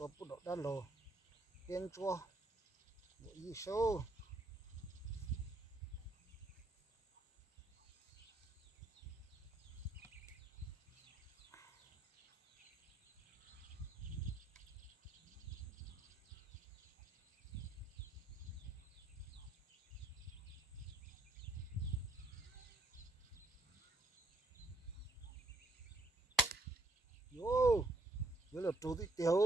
ตัวปุ๊ดด้านโลเปลี่ยนจัวบุยโซ่โย่เดี๋ยวเราตัวที่เดียว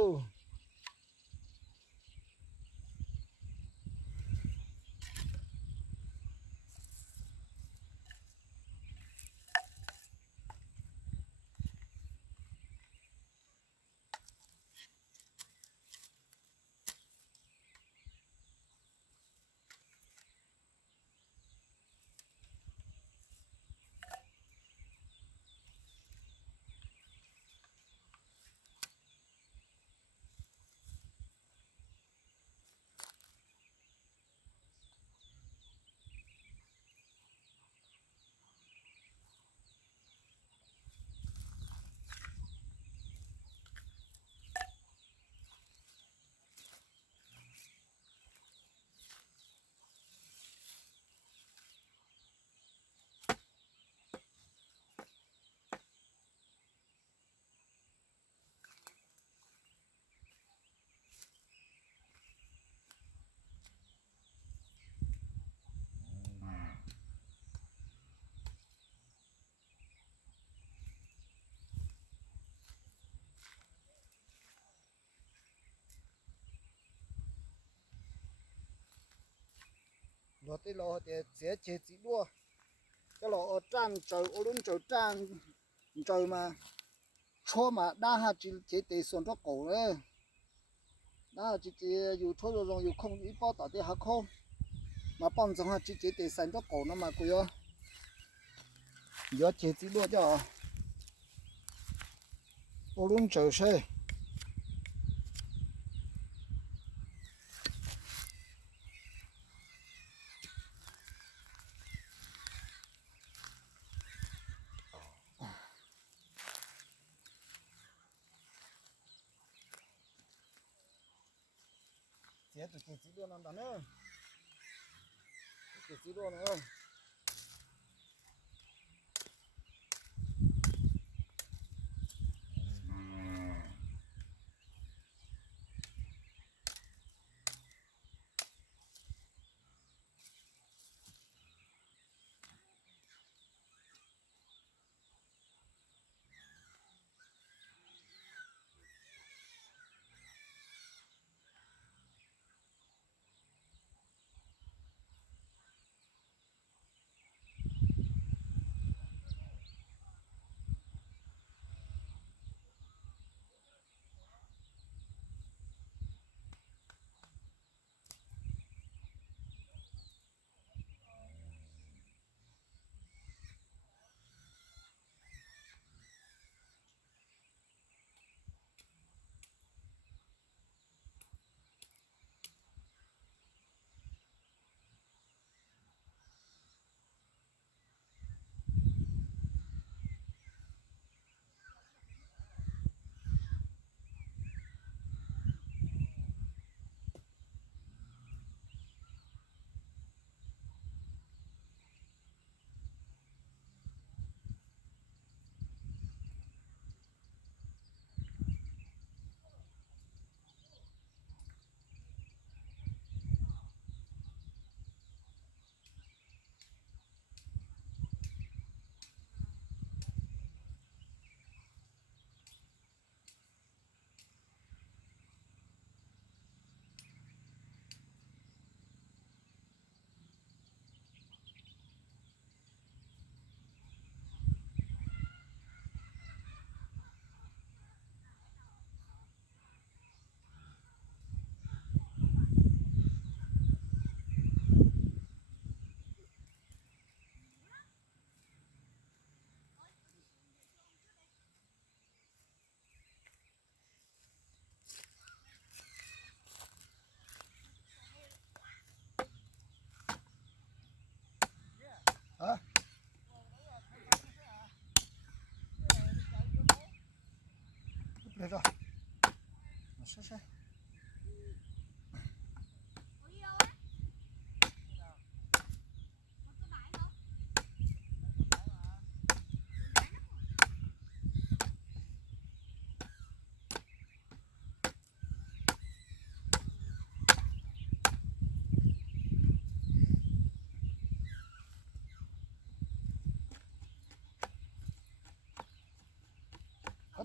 rồi tới lò thì sẽ chế chỉ đua cái lò ở trang trời ở luôn trời trang trời mà cho mà đa ha chỉ chế để xuống cho cổ đấy đa chỉ dù cho rồi dù không ít bao tải thì hắc không mà bằng rằng ha chỉ chế để sang cho cổ nó mà cô yo giờ chế chỉ đua cho ở luôn trời xe chế tụi chế chỉ đua nó đàn nữa chế chỉ đua nữa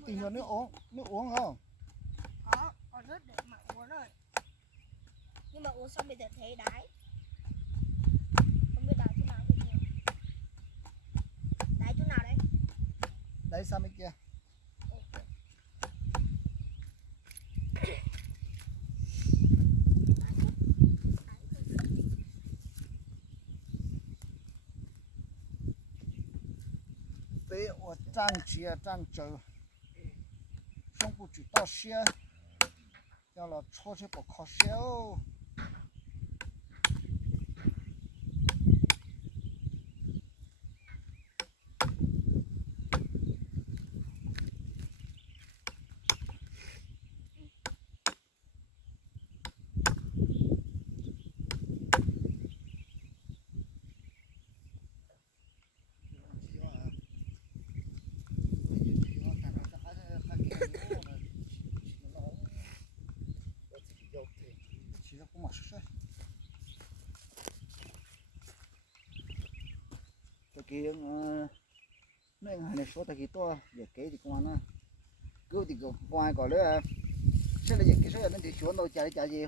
tìm được nước uống không? Có, còn nước để mà uống rồi. Nhưng mà uống xong bây giờ thấy đái. Không biết đái chỗ nào thì nhiều. Đái chỗ nào đấy? Đấy sang bên kia. bé ở trang chia trang trở xong不知道些，要了出去不靠些哦。其实不嘛是。cái kia nơi này số tại kia to giờ kế thì con nó cứ thì ngoài còn nữa sẽ là cái số nó thì xuống đâu chạy gì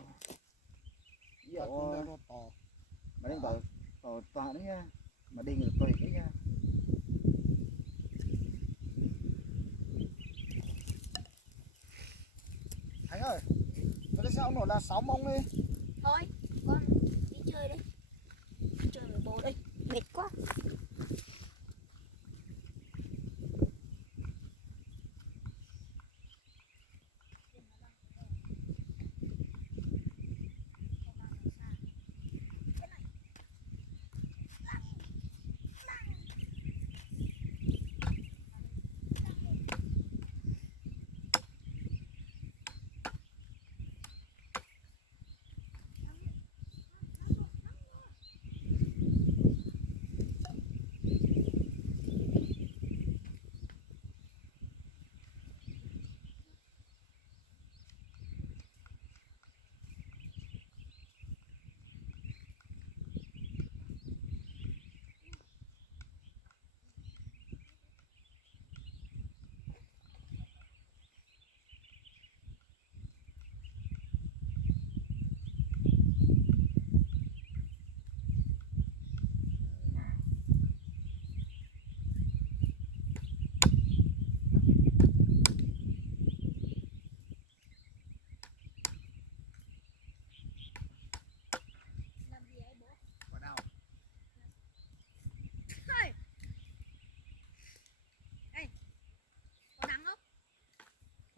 giờ mà đến tàu tàu đấy nha mà đi được tùy cái nha Thành ơi cái sao nổi là 6 mông đi Thôi, con đi chơi đây. Chơi với bố đây, mệt quá.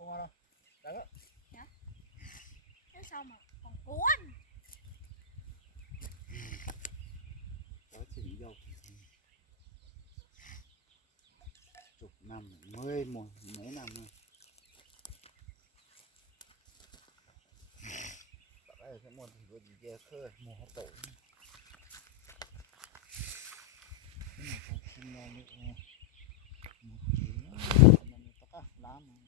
không đâu đấy đó Thế sao mà còn cuốn? đó chỉ dầu chục năm 10 mấy năm rồi đây cái môn thì có gì kia khơi mùa hấp tổ không lo nữa một chỉ nó tất cả lá mà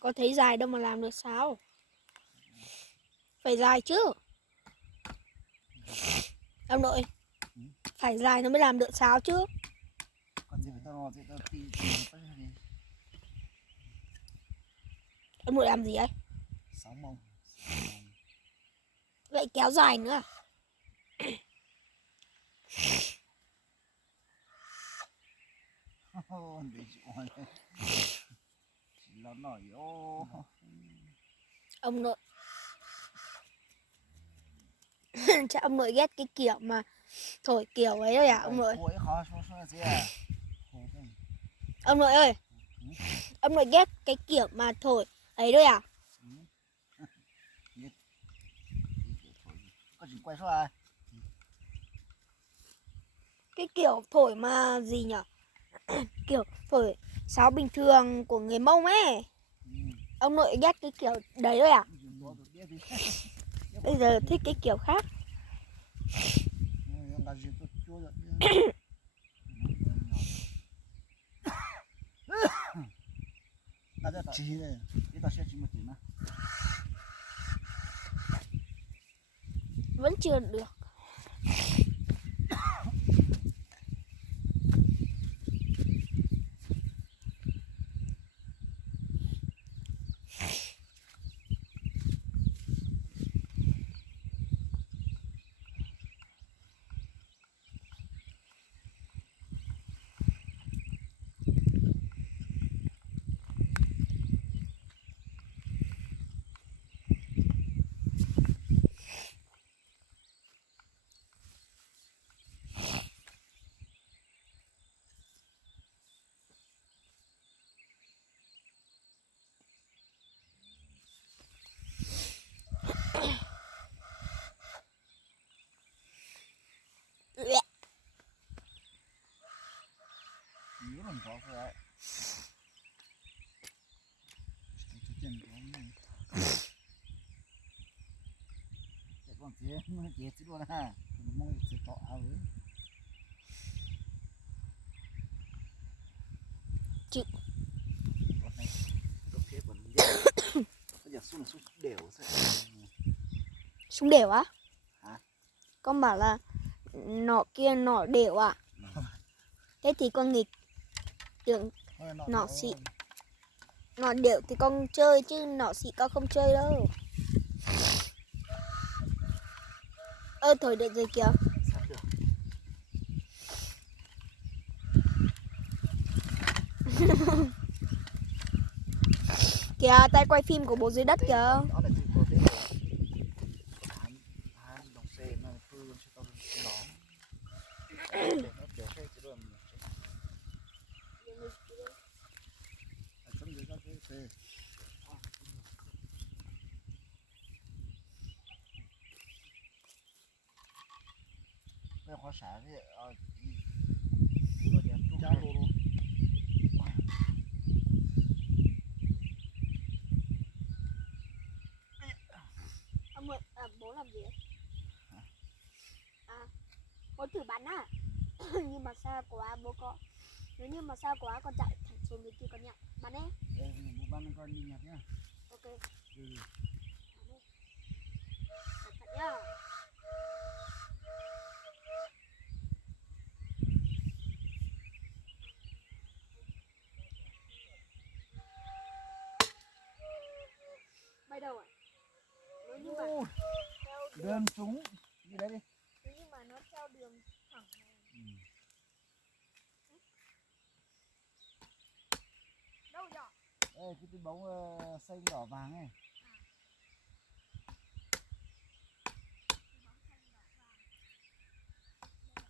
Có thấy dài đâu mà làm được sao? Phải dài chứ. Ông nội, phải dài nó mới làm được sáo chứ. còn gì phải tao thì tao tìm gì Ông nội làm gì ấy? 6 mông Vậy kéo dài nữa. để chịu chỉ là nổi ô Ông nội chắc ông nội ghét cái kiểu mà thổi kiểu ấy rồi à ông nội? Ông nội ơi, ông nội ghét cái kiểu mà thổi ấy thôi à? có gì quay số à? Cái kiểu thổi mà gì nhở? Kiểu thổi sáo bình thường của người Mông ấy. Ông nội ghét cái kiểu đấy thôi à? Bây giờ thích cái kiểu khác. Vẫn chưa được. rồi. Con chế chứ luôn ha, mong sẽ tỏ áo ấy. Chịu. Bây giờ xuống là xuống đều sẽ. Súng đều á? Hả? Con bảo là nọ kia nọ đều à? Thế thì con nghịch tưởng nọ xị. Nọ đều thì con chơi chứ nọ xị con không chơi đâu. Ơ thổi được rồi kìa. Sắp được. Kìa tay quay phim của bố dưới đất kìa. Đó là chuyện của thế rồi. Hai đồng xe nó phương cho tao nó. Để nó kiểu thế chứ rồi. Xong rồi ra cái xe. Bây giờ xả thì cháu luôn. Bố làm gì ấy? À, bố thử bắn à? Nhưng mà xa quá bố có. Nếu như mà xa quá con chạy thẳng xuống dưới kia con nhặt. Bắn ấy. Bố bắn con đi nhặt nhá. Ok. Bắn đi. Cẩn thận nhá. Bay đâu à? Nếu như mà theo đường, Đơn súng đi đấy đi. nếu như mà nó theo đường thẳng này. Đâu nhỉ? Ê, cái bóng xanh đỏ vàng ấy.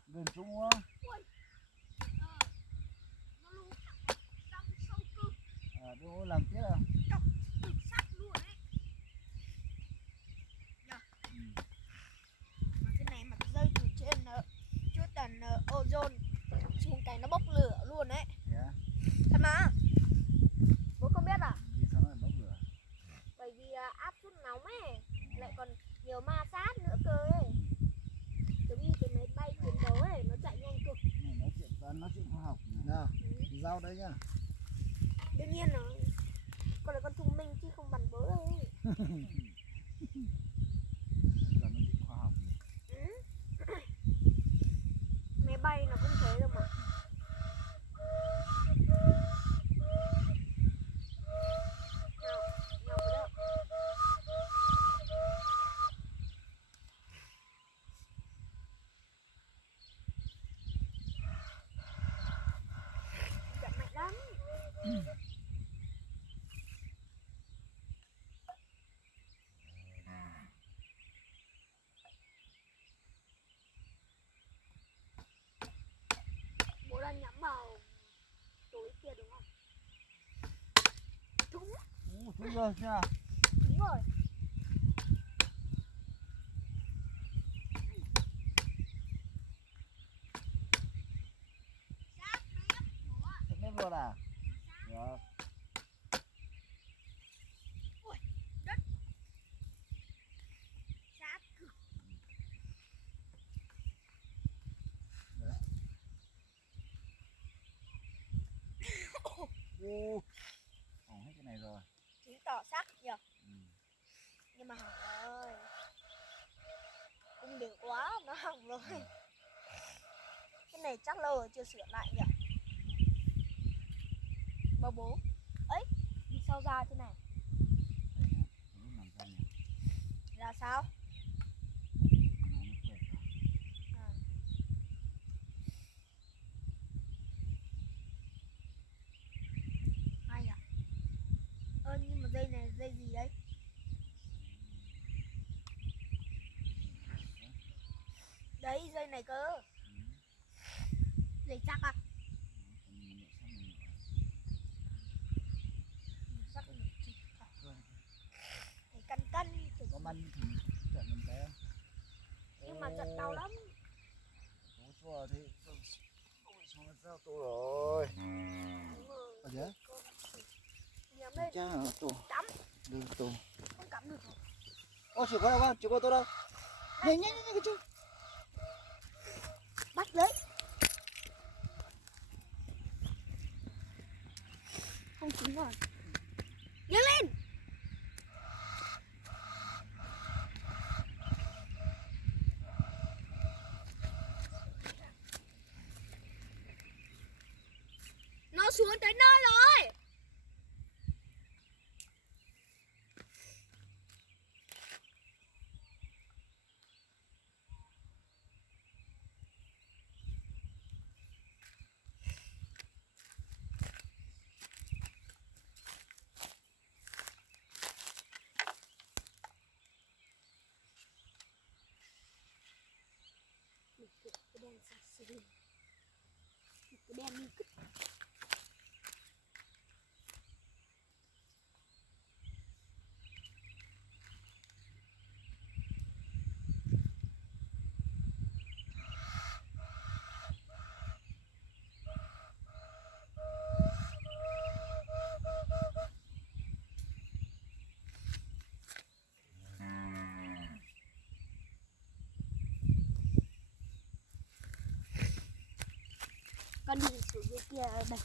Đơn súng đúng không? Nó lú thẳng trong sâu cực. Đúng không? Làm tiếp à? Cực sắt luôn ấy. Nhờ. Mà cái này mà rơi từ trên chút tần ozone xuống cái nó bốc lửa luôn ấy. Yeah. Thật mà. Bố không biết à? Vì sao nó lại bốc lửa? Bởi vì áp suất nóng ấy. Lại còn nhiều ma sát nữa cơ ấy. Giống như cái máy bay chiến đấu ấy, nó chạy nhanh cực. Này nói chuyện toán, nói chuyện khoa học. Nào, rau đây nhá. Đương nhiên rồi. Con là con thông minh chứ không bằng bố đâu. Nói chuyện khoa học. Máy bay nó cũng thế đâu mà. Nhau cái đó. Chạy mạnh lắm. Bố đang nhắm vào tối kia đúng không? Đúng. Đúng rồi chưa? Đúng rồi. Thật nếp luôn à? Được. Ôi, đất. Sát cực. Hỏng hết cái này rồi. Chứng tỏ sắc nhỉ? Nhưng mà hỏng ơi. Cũng đều quá, nó hỏng rồi. Cái này chắc lâu rồi chưa sửa lại nhỉ? Bố bố. Ấy, đi sao ra thế này? Ra sao? Hay à? Nhưng mà dây này dây gì đấy? Đấy, dây này cơ. Dây chắc à? Chắc là chỉ phải cân cân. Có măn thì trận mình té. Nhưng mà giật đau lắm. Ôi xua thì ôi sao tôi rồi. Dạ. Nhắm lên. Cha tổ. Cắm. Được tổ. Không cắm được rồi. Ô chịu qua đâu con, chịu qua tôi đâu. Nhanh nhanh nhanh cái chú. Bắt lấy. Không trúng rồi. Nhớ lên. Nó xuống tới nơi rồi. Cái đèn sạc xì. Cái đèn đi cứt. Con đi xuống dưới kia đây.